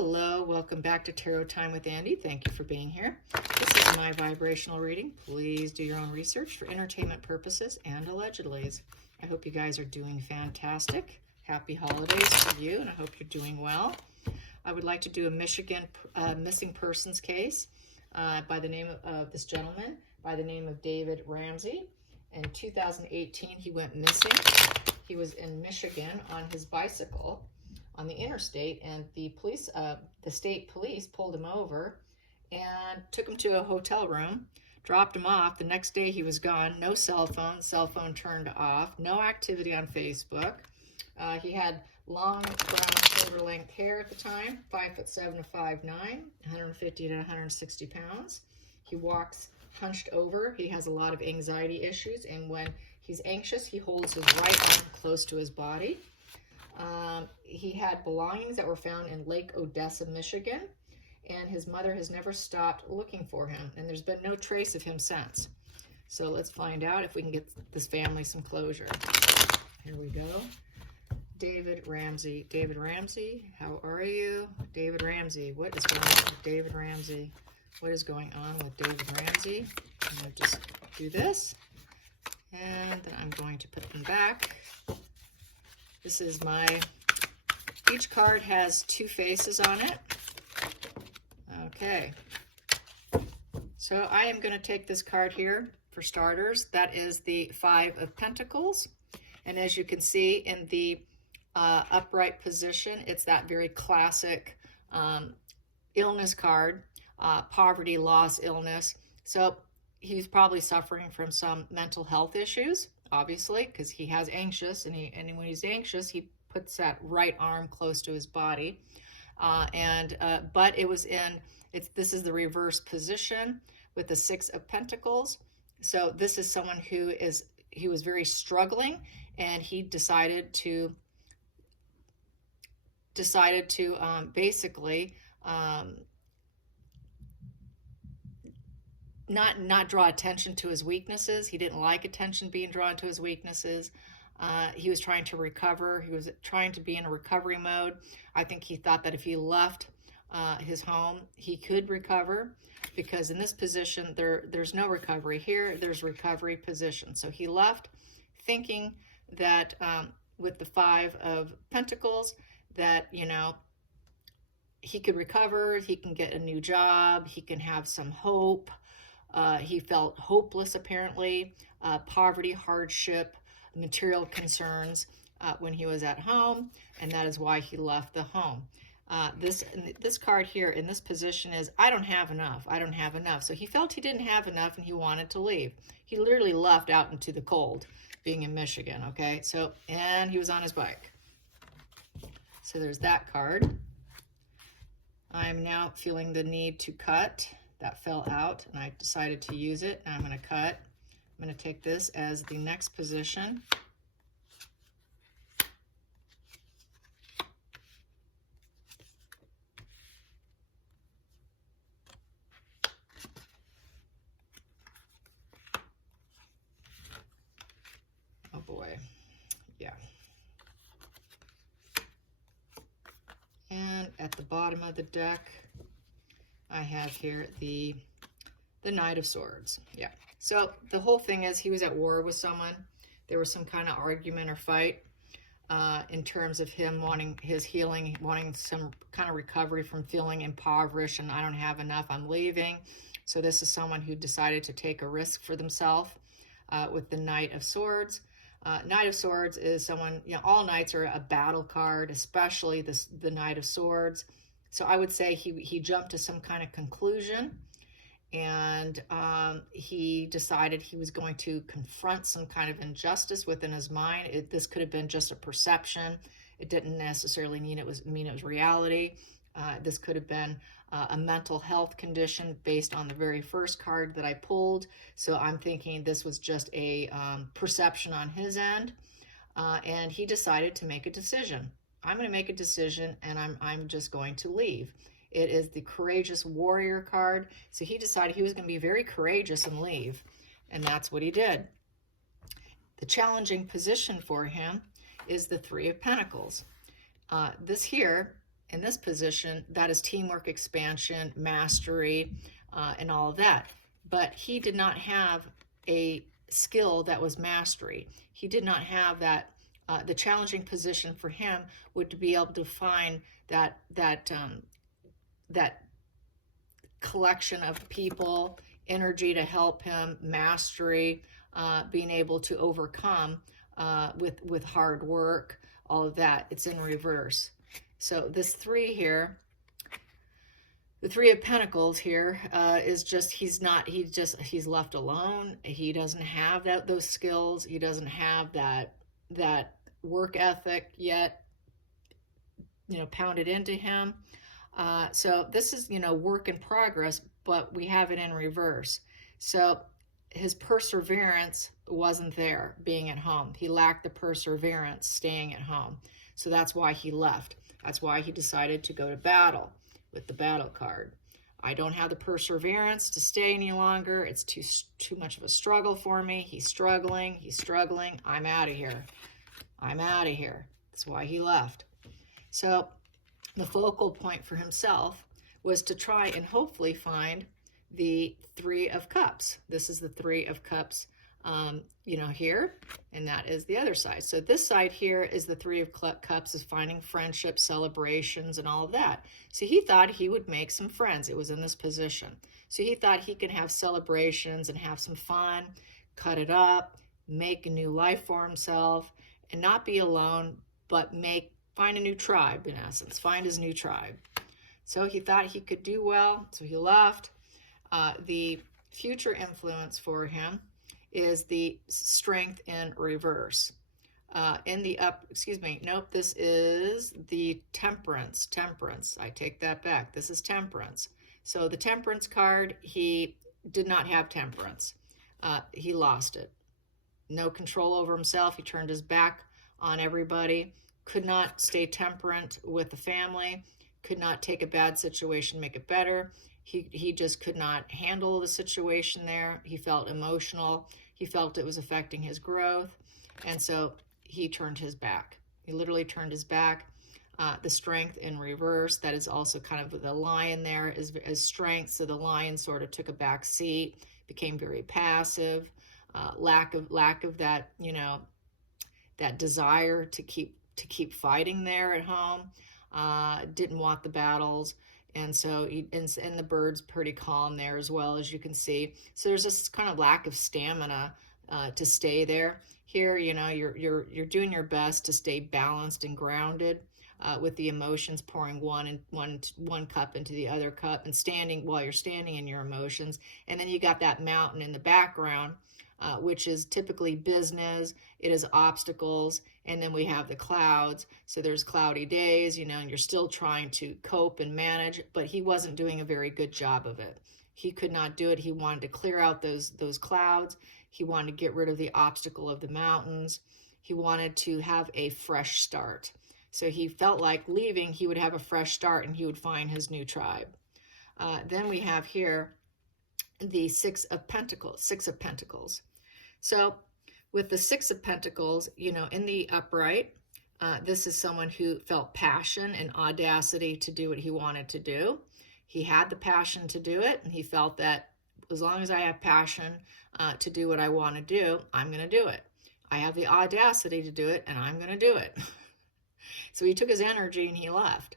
Hello, welcome back to Tarot Time with Andy. Thank you for being here. This is my vibrational reading. Please do your own research for entertainment purposes and allegedlys. I hope you guys are doing fantastic. Happy holidays to you, and I hope you're doing well. I would like to do a Michigan missing persons case by the name of this gentleman, by the name of David Ramsey. In 2018, he went missing. He was in Michigan on his bicycle on the interstate, and the police, the state police pulled him over and took him to a hotel room, dropped him off. The next day he was gone. No cell phone turned off, no activity on Facebook. He had long brown shoulder length hair at the time, 5'7" to 5'9", 150 to 160 pounds. He walks hunched over. He has a lot of anxiety issues, and when he's anxious, he holds his right arm close to his body. He had belongings that were found in Lake Odessa, Michigan, and his mother has never stopped looking for him, and there's been no trace of him since. So let's find out if we can get this family some closure. Here we go. David Ramsey. David Ramsey, how are you? David Ramsey, what is going on with David Ramsey? What is going on with David Ramsey? I'm going to just do this, and then I'm going to put them back. This is each card has two faces on it. Okay. So I am going to take this card here for starters. That is the Five of Pentacles. And as you can see in the upright position, it's that very classic illness card, poverty, loss, illness. So he's probably suffering from some mental health issues, obviously, because he has anxious, and when he's anxious, he puts that right arm close to his body. But this is the reverse position with the Six of Pentacles. So this is someone he was very struggling, and he decided to basically not draw attention to his weaknesses. He didn't like attention being drawn to his weaknesses. He was trying to recover. He was trying to be in a recovery mode. I think he thought that if he left his home, he could recover, because in this position, there's no recovery. Here, there's recovery position. So he left thinking that with the Five of Pentacles, that, he could recover, he can get a new job, he can have some hope. He felt hopeless, apparently, poverty, hardship, material concerns when he was at home, and that is why he left the home. This card here in this position is, I don't have enough. I don't have enough. So he felt he didn't have enough, and he wanted to leave. He literally left out into the cold, being in Michigan, okay? So, and he was on his bike. So there's that card. I'm now feeling the need to cut. That fell out, and I decided to use it. Now I'm going to cut. I'm going to take this as the next position. Oh boy. Yeah. And at the bottom of the deck, I have here the Knight of Swords. Yeah. So the whole thing is, he was at war with someone. There was some kind of argument or fight in terms of him wanting his healing, wanting some kind of recovery from feeling impoverished, and I don't have enough, I'm leaving. So this is someone who decided to take a risk for themselves with the Knight of Swords. Knight of Swords is someone, all knights are a battle card, especially the Knight of Swords. So I would say he jumped to some kind of conclusion, and he decided he was going to confront some kind of injustice within his mind. This could have been just a perception. It didn't necessarily mean it was reality. This could have been a mental health condition based on the very first card that I pulled. So I'm thinking this was just a perception on his end, and he decided to make a decision. I'm going to make a decision, and I'm just going to leave. It is the Courageous Warrior card. So he decided he was going to be very courageous and leave, and that's what he did. The challenging position for him is the Three of Pentacles. This here in this position, that is teamwork, expansion, mastery, and all of that. But he did not have a skill that was mastery. He did not have that. The challenging position for him would be able to find that collection of people, energy to help him, mastery, being able to overcome with hard work, all of that. It's in reverse. So this 3 here, the 3 of Pentacles here, is just, he's left alone. He doesn't have those skills. He doesn't have that work ethic yet, pounded into him. So this is, work in progress, but we have it in reverse. So his perseverance wasn't there being at home. He lacked the perseverance staying at home. So that's why he left. That's why he decided to go to battle with the battle card. I don't have the perseverance to stay any longer. It's too much of a struggle for me. He's struggling. I'm out of here. That's why he left. So the focal point for himself was to try and hopefully find the 3 of Cups. This is the 3 of Cups, here, and that is the other side. So this side here is the 3 of Cups, is finding friendship, celebrations, and all of that. So he thought he would make some friends. It was in this position. So he thought he could have celebrations and have some fun, cut it up, make a new life for himself, and not be alone, but find a new tribe, in essence, find his new tribe. So he thought he could do well, so he left. The future influence for him is the Strength in reverse. This is the Temperance. I take that back. This is Temperance. So the Temperance card, he did not have temperance. He lost it. No control over himself. He turned his back on everybody. Could not stay temperate with the family. Could not take a bad situation, make it better. He just could not handle the situation there. He felt emotional. He felt it was affecting his growth. And so he turned his back. He literally turned his back. The Strength in reverse, that is also kind of the Lion there is Strength. So the Lion sort of took a back seat, became very passive, lack of that, that desire to keep fighting there at home, didn't want the battles. And so, and the bird's pretty calm there as well, as you can see. So there's this kind of lack of stamina to stay there. Here, you're doing your best to stay balanced and grounded with the emotions pouring one cup into the other cup, and while you're standing in your emotions. And then you got that mountain in the background, which is typically business. It is obstacles. And then we have the clouds. So there's cloudy days, and you're still trying to cope and manage, but he wasn't doing a very good job of it. He could not do it. He wanted to clear out those clouds. He wanted to get rid of the obstacle of the mountains. He wanted to have a fresh start. So he felt like leaving, he would have a fresh start and he would find his new tribe. Then we have here the Six of Pentacles. So with the Six of Pentacles, in the upright, this is someone who felt passion and audacity to do what he wanted to do. He had the passion to do it, and he felt that as long as I have passion to do what I want to do, I'm going to do it. I have the audacity to do it, and I'm going to do it. So he took his energy and he left.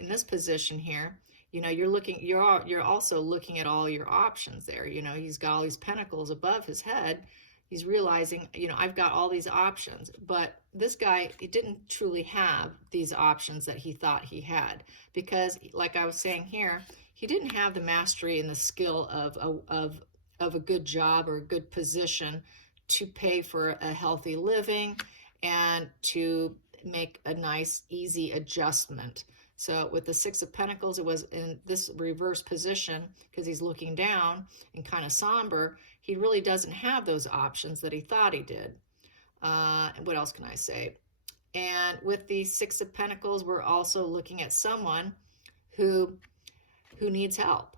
In this position here, you're also looking at all your options there. He's got all these pentacles above his head. He's realizing, I've got all these options, but this guy, he didn't truly have these options that he thought he had, because like I was saying here, he didn't have the mastery and the skill of a good job or a good position to pay for a healthy living and to make a nice, easy adjustment. So with the Six of Pentacles, it was in this reverse position because he's looking down and kind of somber. He really doesn't have those options that he thought he did. What else can I say? And with the Six of Pentacles, we're also looking at someone who needs help.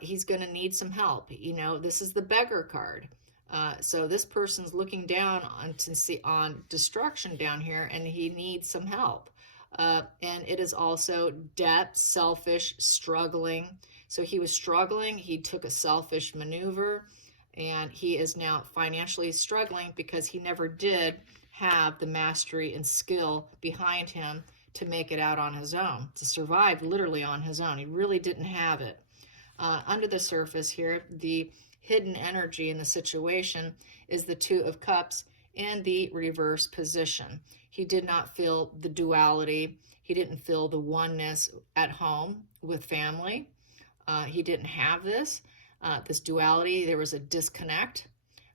He's going to need some help. This is the Beggar card. So this person's looking down on destruction down here, and he needs some help. And it is also debt, selfish, struggling. So he was struggling. He took a selfish maneuver, and he is now financially struggling because he never did have the mastery and skill behind him to make it out on his own, to survive literally on his own. He really didn't have it. Under the surface here, the hidden energy in the situation is the Two of Cups in the reverse position. He did not feel the duality. He didn't feel the oneness at home with family. He didn't have this duality. There was a disconnect.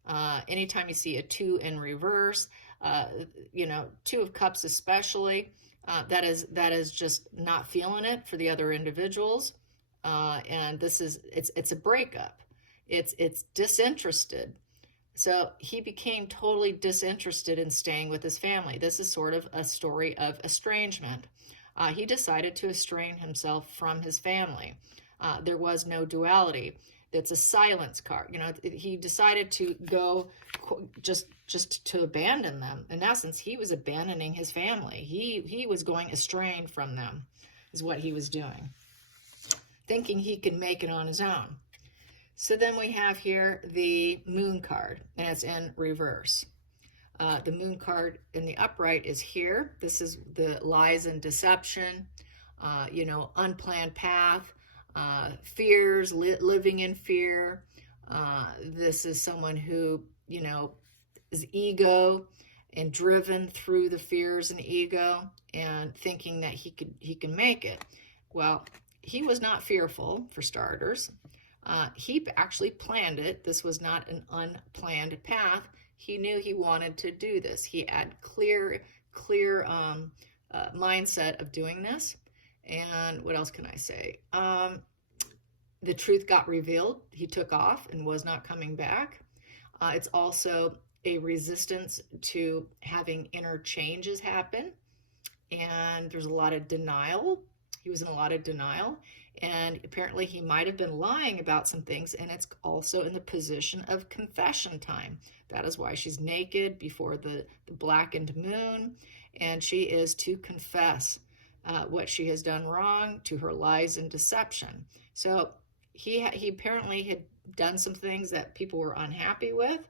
Anytime you see a two in reverse, Two of Cups especially, that is just not feeling it for the other individuals. And it's a breakup. It's disinterested. So he became totally disinterested in staying with his family. This is sort of a story of estrangement. He decided to estrange himself from his family. There was no duality. It's a silence card. He decided to go just to abandon them. In essence, he was abandoning his family. He was going estranged from them, is what he was doing, thinking he could make it on his own. So then we have here the Moon card, and it's in reverse. The Moon card in the upright is here. This is the lies and deception, unplanned path, fears, living in fear. This is someone who, is ego and driven through the fears and ego and thinking that he can make it. Well, he was not fearful, for starters. He actually planned it. This was not an unplanned path. He knew he wanted to do this. He had clear mindset of doing this. And what else can I say? The truth got revealed. He took off and was not coming back. It's also a resistance to having inner changes happen. And there's a lot of denial. He was in a lot of denial. And apparently he might have been lying about some things. And it's also in the position of confession time. That is why she's naked before the blackened moon. And she is to confess what she has done wrong, to her lies and deception. So he apparently had done some things that people were unhappy with.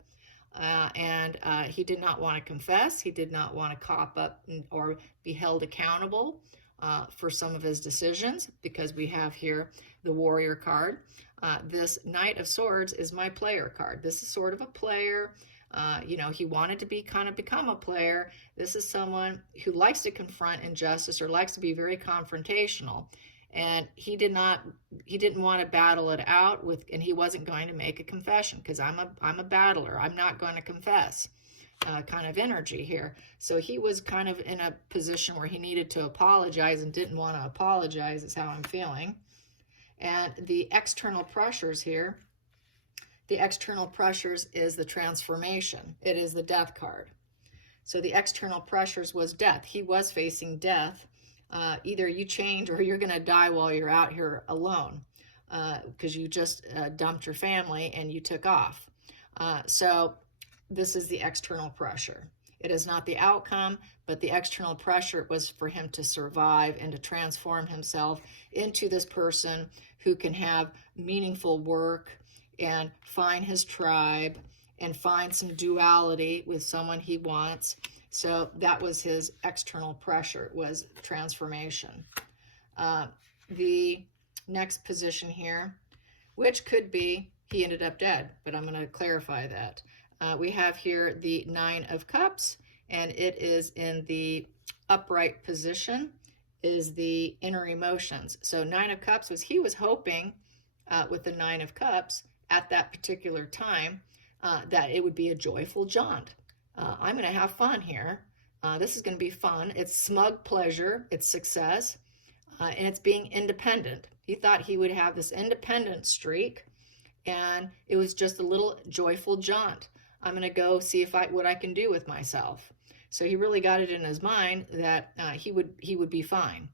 And he did not want to confess. He did not want to cop up or be held accountable for some of his decisions, because we have here the Warrior card. This Knight of Swords is my player card. This is sort of a player. He wanted to become a player. This is someone who likes to confront injustice or likes to be very confrontational. And he didn't want to battle it out with, and he wasn't going to make a confession, because I'm a battler. I'm not going to confess. Kind of energy here. So he was kind of in a position where he needed to apologize and didn't want to apologize, is how I'm feeling. And the external pressures here, the external pressures is the transformation. It is the Death card. So the external pressures was death. He was facing death. Either you change or you're going to die while you're out here alone, because you just dumped your family and you took off. So this is the external pressure. It is not the outcome, but the external pressure was for him to survive and to transform himself into this person who can have meaningful work and find his tribe and find some duality with someone he wants. So that was his external pressure. It was transformation. The next position here, which could be he ended up dead, but I'm going to clarify that. We have here the Nine of Cups, and it is in the upright position, is the inner emotions. So Nine of Cups was, he was hoping with the Nine of Cups at that particular time that it would be a joyful jaunt. I'm going to have fun here. This is going to be fun. It's smug pleasure. It's success. And it's being independent. He thought he would have this independent streak, and it was just a little joyful jaunt. I'm going to go see what I can do with myself. So he really got it in his mind that he would be fine.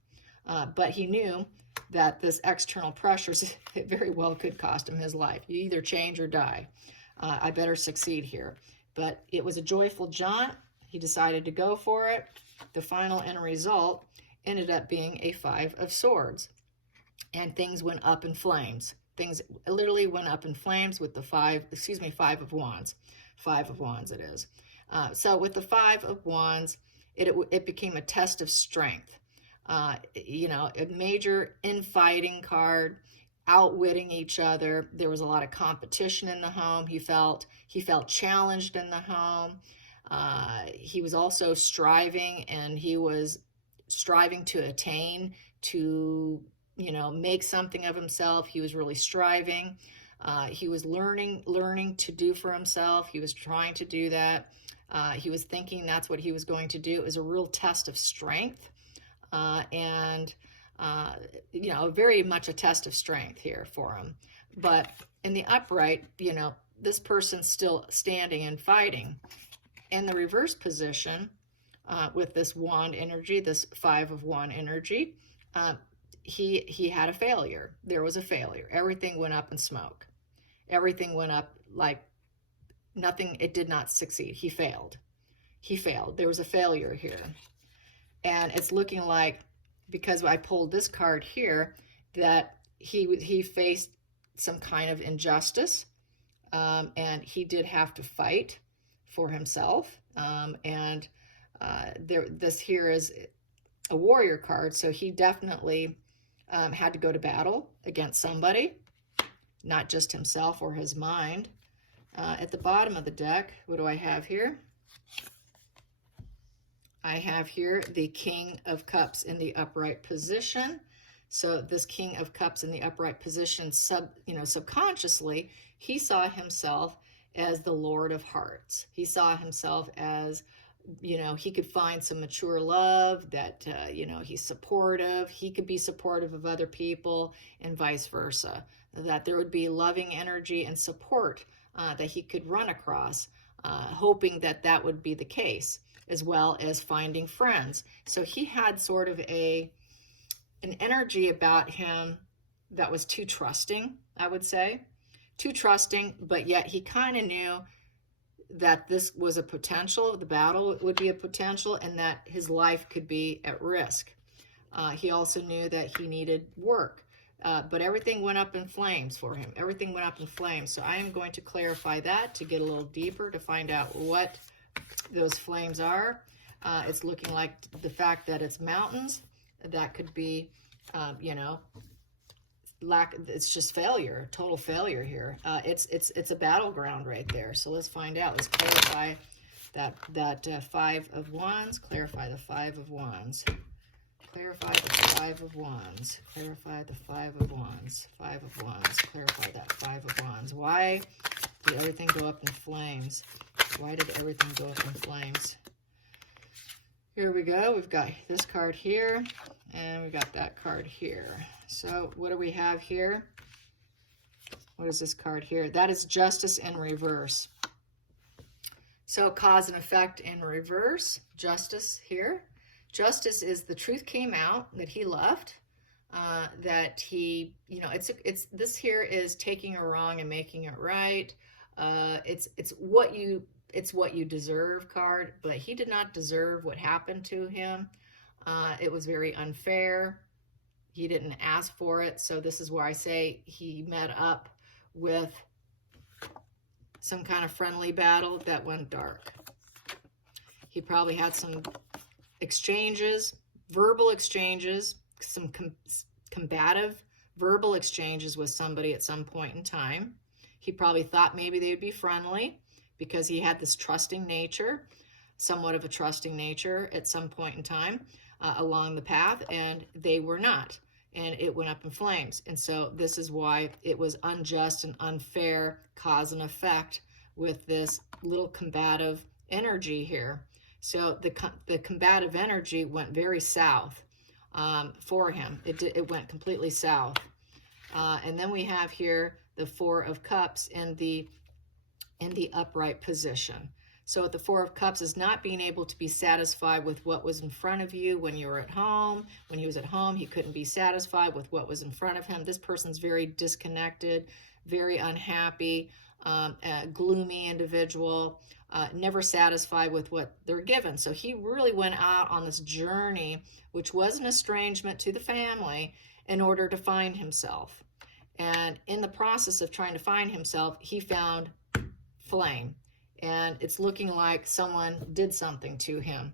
But he knew that this external pressures, it very well could cost him his life. You either change or die. I better succeed here. But it was a joyful jaunt. He decided to go for it. The final end result ended up being a 5 of Swords. And things went up in flames. Things literally went up in flames with the 5 of Wands. 5 of Wands it is. So with the 5 of Wands, it became a test of strength. You know, a major infighting card, outwitting each other. There was a lot of competition in the home. He felt challenged in the home. He was also striving, and he was striving to attain, to, you know, make something of himself. He was really striving. He was learning to do for himself. He was trying to do that. He was thinking that's what he was going to do. It was a real test of strength. You know, very much a test of strength here for him. But in the upright, you know, this person's still standing and fighting. In the reverse position, with this Wand energy, this 5 of Wand energy, he had a failure. There was a failure. Everything went up in smoke. Everything went up like nothing. It did not succeed. He failed. There was a failure here. And it's looking like, because I pulled this card here, that he faced some kind of injustice, and he did have to fight for himself. This here is a warrior card, so he definitely had to go to battle against somebody, not just himself or his mind. At the bottom of the deck, what do I have here? I have here the King of Cups in the upright position. So this King of Cups in the upright position, subconsciously, he saw himself as the Lord of Hearts. He saw himself as, you know, he could find some mature love, that, you know, he's supportive. He could be supportive of other people, and vice versa. That there would be loving energy and support that he could run across, hoping that that would be the case, as well as finding friends. So he had sort of an energy about him that was too trusting, I would say. Too trusting, but yet he kind of knew that this was a potential, the battle would be a potential, and that his life could be at risk. He also knew that he needed work, but everything went up in flames for him. Everything went up in flames. So I am going to clarify that to get a little deeper, to find out what those flames are. It's looking like the fact that it's mountains. That could be, you know, it's just failure, total failure here. It's a battleground right there. So let's find out. Let's clarify that 5 of Wands. Clarify the 5 of Wands. Clarify the 5 of Wands. Clarify the 5 of Wands. 5 of Wands. Clarify that 5 of Wands. Why did everything go up in flames? Why did everything go up in flames? Here we go. We've got this card here, and we've got that card here. So what do we have here? What is this card here? That is Justice in reverse. So cause and effect in reverse. Justice here. Justice is the truth came out, that he left, that he, you know, this here is taking a wrong and making it right. It's what you deserve card, but he did not deserve what happened to him. It was very unfair. He didn't ask for it. So this is where I say he met up with some kind of friendly battle that went dark. He probably had some exchanges, verbal exchanges, some combative verbal exchanges with somebody at some point in time. He probably thought maybe they would be friendly, because he had this trusting nature, somewhat of a trusting nature at some point in time along the path, and they were not, and it went up in flames. And so this is why it was unjust and unfair, cause and effect, with this little combative energy here. So the combative energy went very south for him. It went completely south. And then we have here the 4 of Cups in the upright position. So the 4 of Cups is not being able to be satisfied with what was in front of you when you were at home. When he was at home, he couldn't be satisfied with what was in front of him. This person's very disconnected, very unhappy, a gloomy individual, never satisfied with what they're given. So he really went out on this journey, which was an estrangement to the family, in order to find himself. And in the process of trying to find himself, he found flame. And it's looking like someone did something to him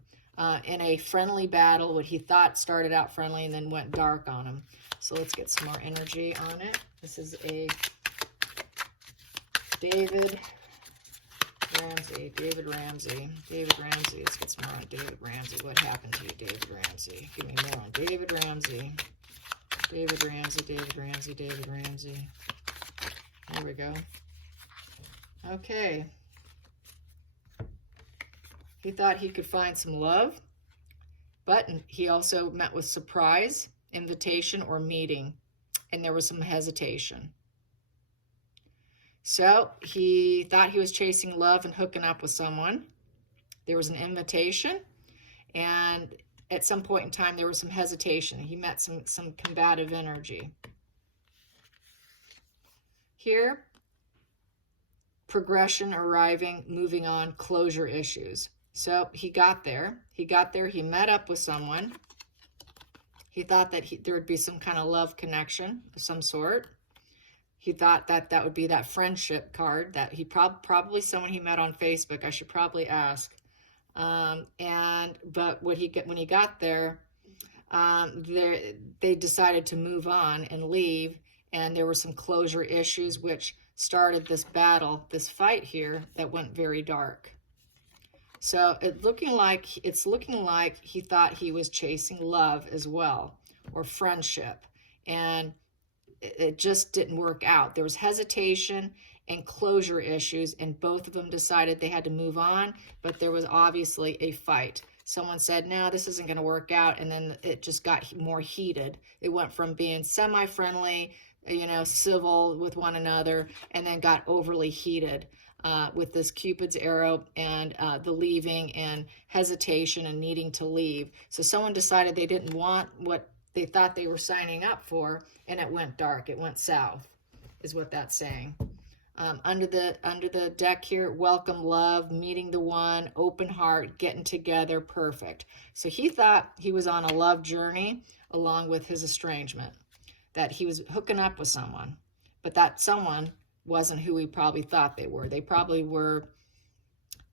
in a friendly battle, what he thought started out friendly and then went dark on him. So let's get some more energy on it. This is a David Ramsey. David Ramsey. Let's get some more on David Ramsey. What happened to you, David Ramsey? Give me more on David Ramsey. David Ramsey. There we go. Okay. He thought he could find some love, but he also met with surprise, invitation, or meeting, and there was some hesitation. So he thought he was chasing love and hooking up with someone. There was an invitation, and at some point in time, there was some hesitation. He met some combative energy. Here, progression, arriving, moving on, closure issues. So he got there. He met up with someone. He thought that there would be some kind of love connection of some sort. He thought that would be that friendship card, that he probably someone he met on Facebook. I should probably ask. But when he got there, they decided to move on and leave, and there were some closure issues which started this battle, this fight here that went very dark. So it's looking like he thought he was chasing love as well, or friendship, and it just didn't work out. There was hesitation and closure issues, and both of them decided they had to move on, but there was obviously a fight. Someone said, no, this isn't going to work out, and then it just got more heated. It went from being semi-friendly, civil with one another, and then got overly heated with this Cupid's arrow and the leaving and hesitation and needing to leave. So someone decided they didn't want what they thought they were signing up for, and it went dark. It went south, is what that's saying. Under the deck here, welcome love, meeting the one, open heart, getting together, perfect. So he thought he was on a love journey along with his estrangement, that he was hooking up with someone, but that someone wasn't who he probably thought they were. They probably were,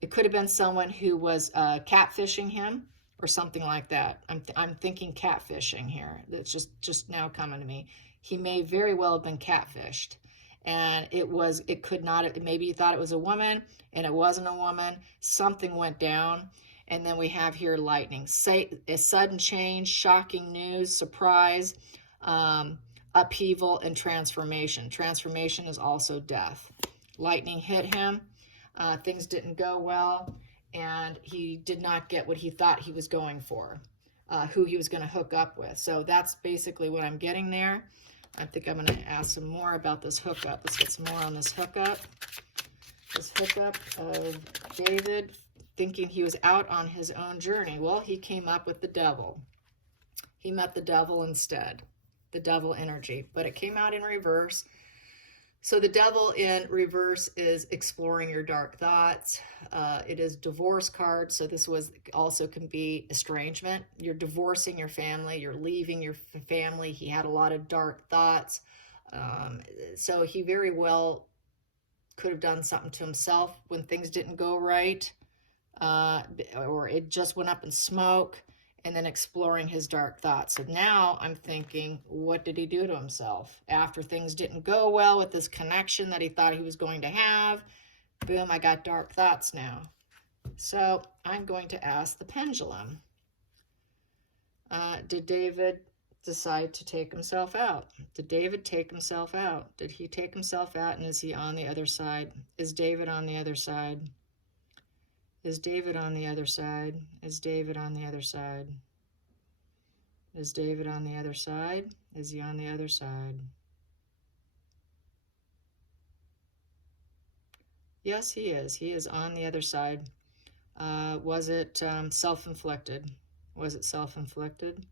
it could have been someone who was catfishing him or something like that. I'm thinking catfishing here. It's just now coming to me. He may very well have been catfished. And it could not, maybe he thought it was a woman, and it wasn't a woman. Something went down. And then we have here lightning. A sudden change, shocking news, surprise, upheaval, and transformation. Transformation is also death. Lightning hit him. Things didn't go well, and he did not get what he thought he was going for, who he was going to hook up with. So that's basically what I'm getting there. I think I'm going to ask some more about this hookup. Let's get some more on this hookup. This hookup of David thinking he was out on his own journey. Well, he came up with the devil. He met the devil instead, the devil energy, but it came out in reverse. So the devil in reverse is exploring your dark thoughts. It is divorce card. So this also can be estrangement. You're divorcing your family. You're leaving your family. He had a lot of dark thoughts. So he very well could have done something to himself when things didn't go right. Or it just went up in smoke, and then exploring his dark thoughts. So now I'm thinking, what did he do to himself? After things didn't go well with this connection that he thought he was going to have, boom, I got dark thoughts now. So I'm going to ask the pendulum. Did David decide to take himself out? Did David take himself out? Did he take himself out, and is he on the other side? Is David on the other side? Is David on the other side? Is David on the other side? Is David on the other side? Is he on the other side? Yes, he is. He is on the other side. Was it self-inflicted? Was it self-inflicted?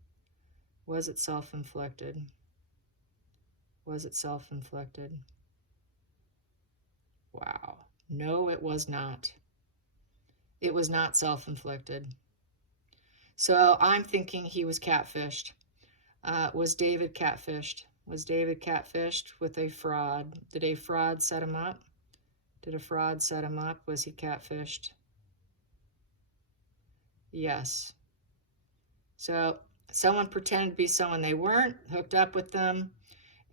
Was it self-inflicted? Was it self-inflicted? Wow. No, it was not. It was not self-inflicted. So I'm thinking he was catfished. Was David catfished? Was David catfished with a fraud? Did a fraud set him up? Did a fraud set him up? Was he catfished? Yes. So someone pretended to be someone they weren't, hooked up with them,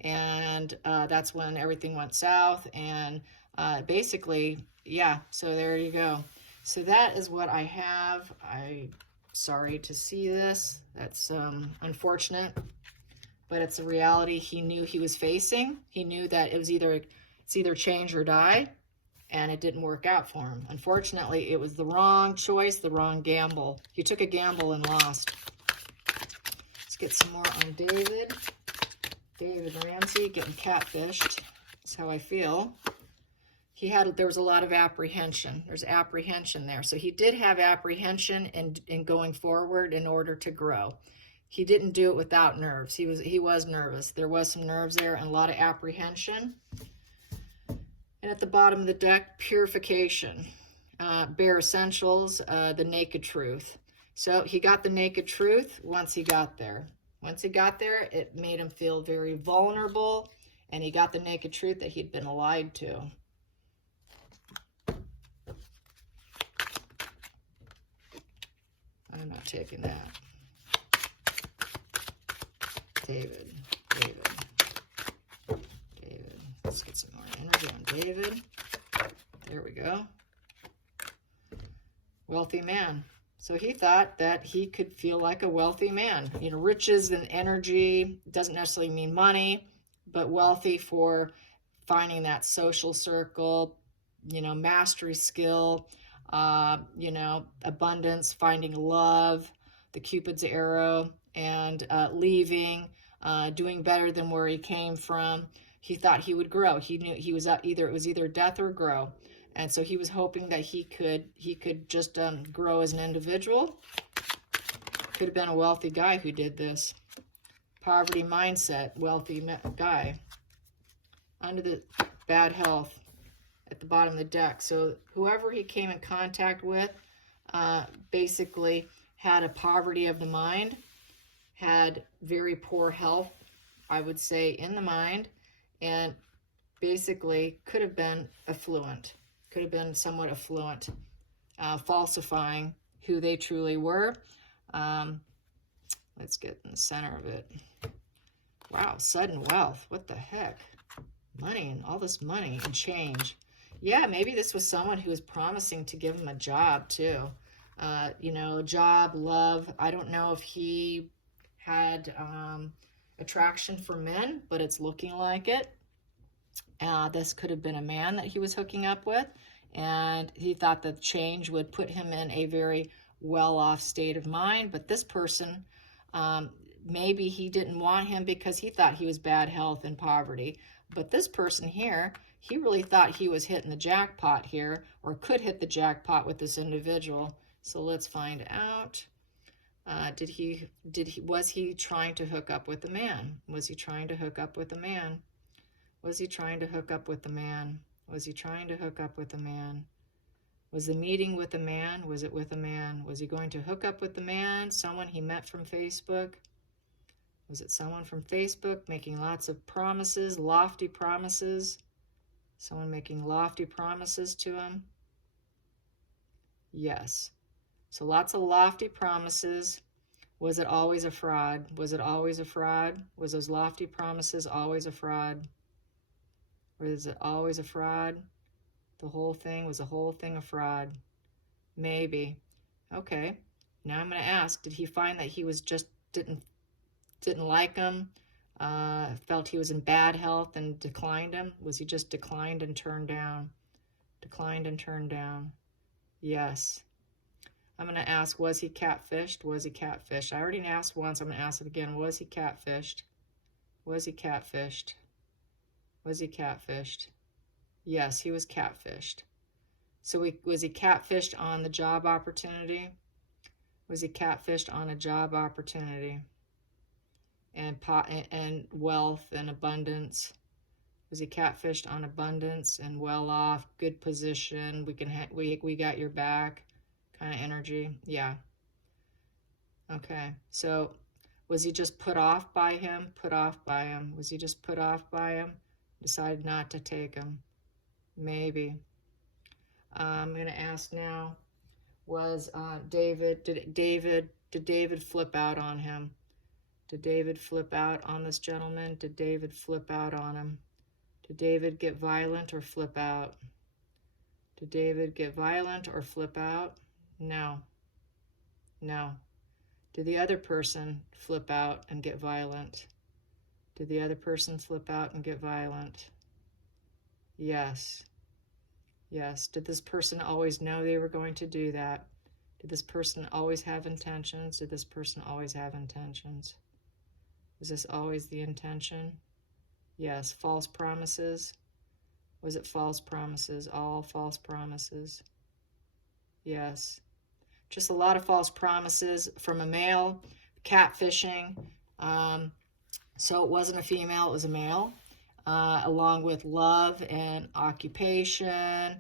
and that's when everything went south. And basically, yeah, so there you go. So that is what I have. I'm sorry to see this. That's unfortunate, but it's a reality he knew he was facing. He knew that it's either change or die, and it didn't work out for him. Unfortunately, it was the wrong choice, the wrong gamble. He took a gamble and lost. Let's get some more on David. David Ramsey getting catfished. That's how I feel. There was a lot of apprehension. There's apprehension there. So he did have apprehension in going forward in order to grow. He didn't do it without nerves. He was nervous. There was some nerves there and a lot of apprehension. And at the bottom of the deck, purification, bare essentials, the naked truth. So he got the naked truth once he got there. Once he got there, it made him feel very vulnerable, and he got the naked truth that he'd been lied to. I'm not taking that. David. Let's get some more energy on David. There we go. Wealthy man. So he thought that he could feel like a wealthy man. You know, riches and energy doesn't necessarily mean money, but wealthy for finding that social circle, you know, mastery skill, you know, abundance, finding love, the Cupid's arrow, and leaving, doing better than where he came from. He thought he would grow. He knew he was it was either death or grow. And so he was hoping that he could just grow as an individual. Could have been a wealthy guy who did this. Poverty mindset, wealthy guy. Under the bad health at the bottom of the deck. So whoever he came in contact with basically had a poverty of the mind, had very poor health, I would say, in the mind, and basically could have been affluent. Could have been somewhat affluent, falsifying who they truly were. Let's get in the center of it. Wow, sudden wealth. What the heck? Money and all this money and change. Yeah, maybe this was someone who was promising to give him a job too. You know, job, love. I don't know if he had attraction for men, but it's looking like it. This could have been a man that he was hooking up with, and he thought that change would put him in a very well-off state of mind. But this person, maybe he didn't want him because he thought he was bad health and poverty. But this person here, he really thought he was hitting the jackpot here, or could hit the jackpot with this individual. So let's find out. Was he trying to hook up with a man? Was he trying to hook up with a man? Was he trying to hook up with the man? Was he trying to hook up with a man? Was the meeting with a man? Was it with a man? Was he going to hook up with the man? Someone he met from Facebook? Was it someone from Facebook making lots of promises, lofty promises? Someone making lofty promises to him? Yes. So lots of lofty promises. Was it always a fraud? Was it always a fraud? Was those lofty promises always a fraud? Or is it always a fraud? The whole thing was a whole thing a fraud? Maybe. Okay. Now I'm going to ask, did he find that he was just didn't like him, felt he was in bad health and declined him? Was he just declined and turned down? Declined and turned down. Yes. I'm going to ask, was he catfished? Was he catfished? I already asked once. I'm going to ask it again. Was he catfished? Was he catfished? Was he catfished? Yes, he was catfished. So was he catfished on the job opportunity? Was he catfished on a job opportunity? And wealth and abundance? Was he catfished on abundance and well off, good position, we got your back kind of energy? Yeah. Okay. So was he just put off by him? Put off by him. Was he just put off by him? Decided not to take him? Maybe. I'm going to ask now, was did David flip out on him? Did David flip out on this gentleman? Did David flip out on him? Did David get violent or flip out? Did David get violent or flip out? No. No. Did the other person flip out and get violent? Did the other person flip out and get violent? Yes. Yes. Did this person always know they were going to do that? Did this person always have intentions? Did this person always have intentions? Was this always the intention? Yes. False promises. Was it false promises? All false promises. Yes. Just a lot of false promises from a male, catfishing. So it wasn't a female, it was a male, along with love and occupation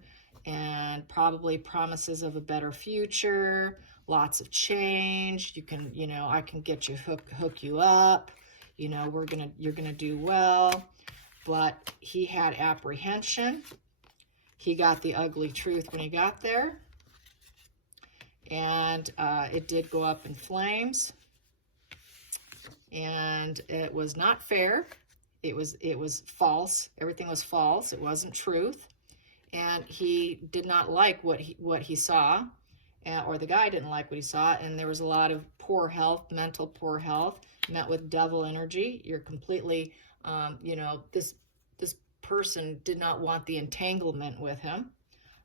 and probably promises of a better future, lots of change. You can, I can get you, hook you up. You're gonna do well. But he had apprehension. He got the ugly truth when he got there. And it did go up in flames. And it was not fair. It was false. Everything was false. It wasn't truth. And he did not like what he saw, or the guy didn't like what he saw. And there was a lot of poor health, mental poor health, met with devil energy. You're completely, this person did not want the entanglement with him.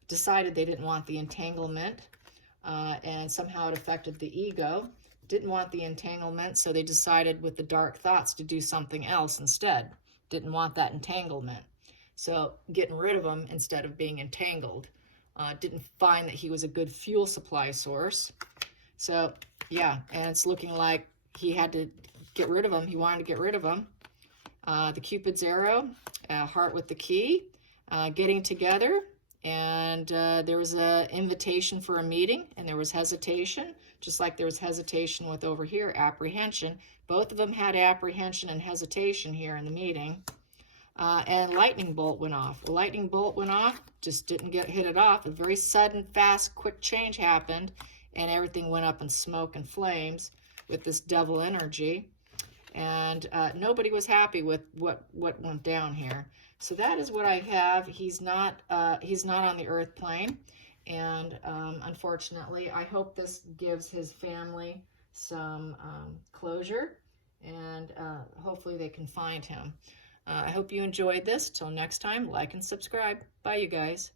Decided they didn't want the entanglement, and somehow it affected the ego. Didn't want the entanglement, so they decided with the dark thoughts to do something else instead. Didn't want that entanglement. So getting rid of him instead of being entangled. Didn't find that he was a good fuel supply source. So, yeah, and it's looking like he had to get rid of him. He wanted to get rid of him. The Cupid's arrow, heart with the key, getting together. And there was an invitation for a meeting, and there was hesitation, just like there was hesitation with over here, apprehension. Both of them had apprehension and hesitation here in the meeting. And lightning bolt went off. A lightning bolt went off, just didn't hit it off. A very sudden, fast, quick change happened, and everything went up in smoke and flames with this devil energy. And nobody was happy with what went down here. So that is what I have. He's not on the earth plane, and unfortunately, I hope this gives his family some closure, and hopefully they can find him. I hope you enjoyed this. Till next time, like and subscribe. Bye, you guys.